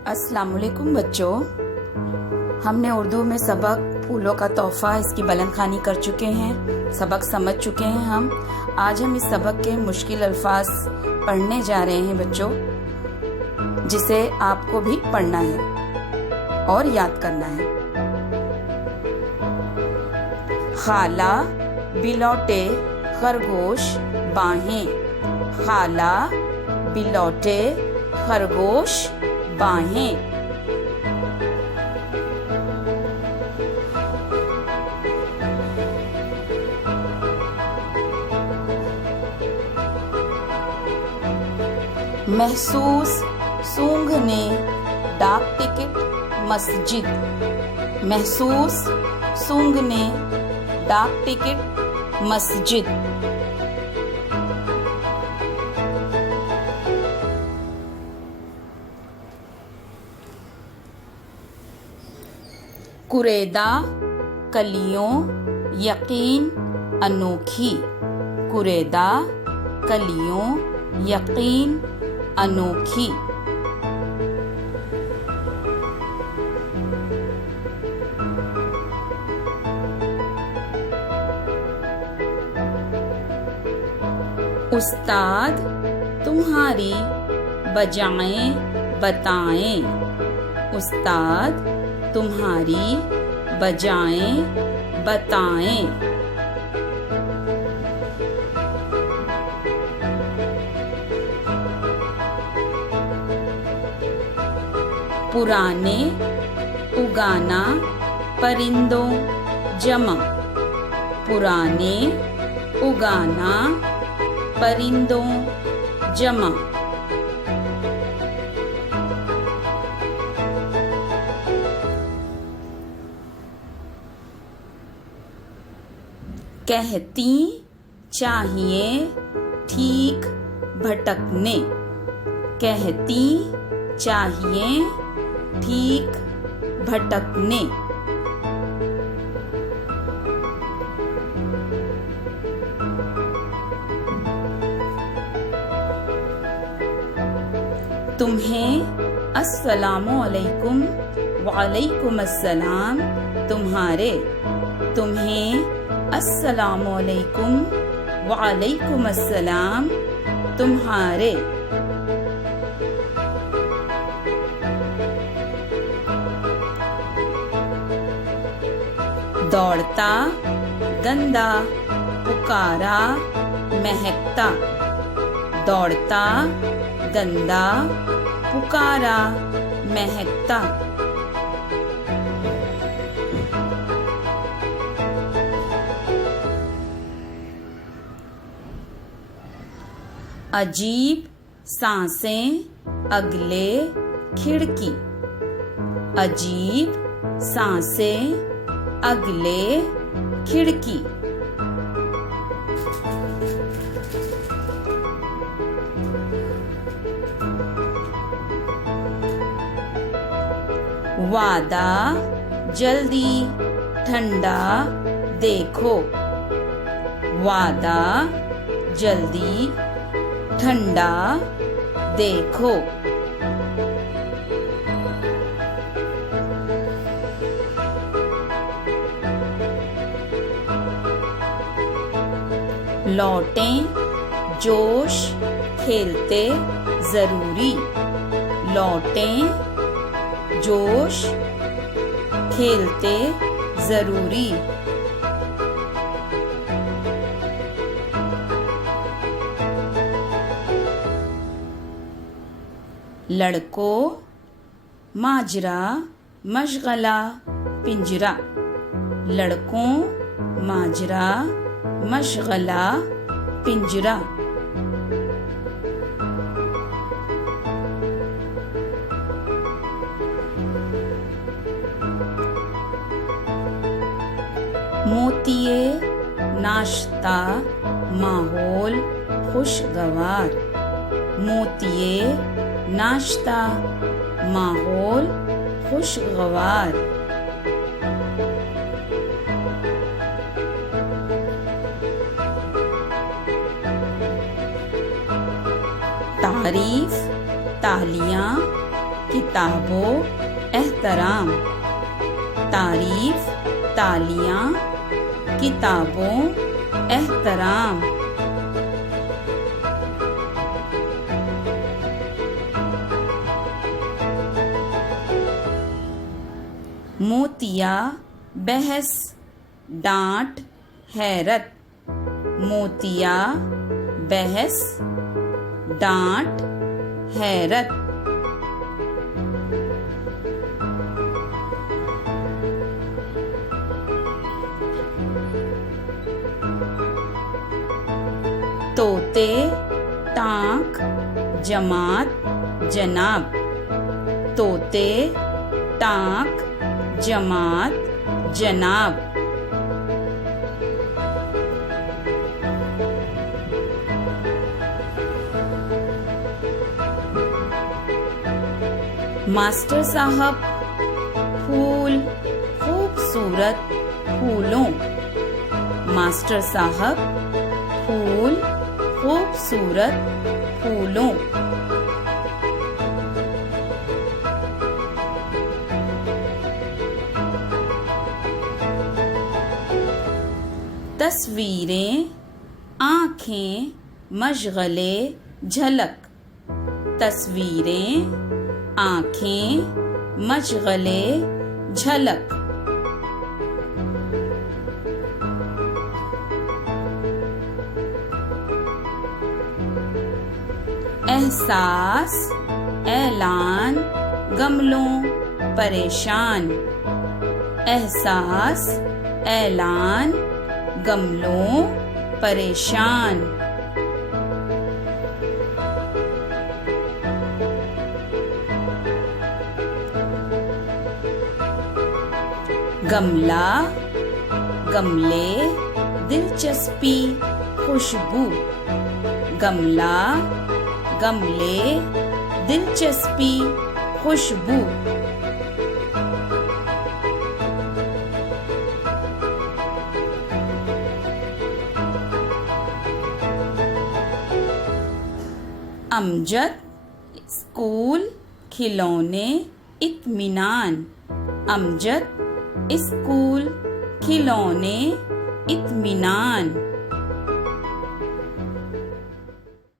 अस्सलाम वालेकुम बच्चों, हमने उर्दू में सबक फूलों का तोहफा इसकी बुलंद खानी कर चुके हैं, सबक समझ चुके हैं हम। आज हम इस सबक के मुश्किल अल्फाज पढ़ने जा रहे हैं बच्चों, जिसे आपको भी पढ़ना है और याद करना है। खाला बिलौटे खरगोश बाहें, खाला बिलौटे खरगोश बाहें। महसूस सूंघने डाक टिकट मस्जिद, महसूस सूंघने डाक टिकट मस्जिद। कुरेदा कलियों यकीन अनोखी, कुरेदा कलियों यकीन अनोखी। उस्ताद तुम्हारी बजाएं बताएं, उस्ताद तुम्हारी बजाएं बताएं। पुराने उगाना परिंदों जमा, पुराने उगाना परिंदों जमा। कहती चाहिए ठीक भटकने, कहती चाहिए ठीक भटकने। तुम्हें अस्सलामु अलैकुम वालेकुम अस्सलाम तुम्हारे, तुम्हें अस्सलामु अलैकुम वालेकुम अस्सलाम तुम्हारे। दौड़ता गंदा पुकारा महकता, दौड़ता गंदा पुकारा महकता। अजीब सांसें अगले खिड़की, अजीब सांसें अगले खिड़की। वादा जल्दी ठंडा देखो, वादा जल्दी ठंडा देखो। लौटें जोश खेलते जरूरी, लौटें जोश खेलते जरूरी। लड़कों माजरा मशगला पिंजरा, लड़कों माजरा मशगला पिंजरा। मोतिये नाश्ता माहौल खुशगवार, मोतिये नाश्ता माहौल खुशगवार। तारीफ तालियां किताबों एहतराम, तारीफ तालियां, किताबों एहतराम। मोतिया बहस डांट हैरत, मोतिया बहस डांट हैरत। तोते टांक जमात जनाब, तोते टांक जमात जनाब। मास्टर साहब फूल खूबसूरत फूलों, मास्टर साहब फूल खूबसूरत फूलों। तस्वीरें आँखें मशगले झलक, तस्वीरें आँखें मशगले झलक। एहसास ऐलान गमलों परेशान, एहसास ऐलान गमलों परेशान। गमला गमले दिलचस्पी खुशबू, गमला गमले दिलचस्पी खुशबू। अमजद स्कूल खिलौने इत्मीनान, अमजद स्कूल खिलौने इत्मीनान।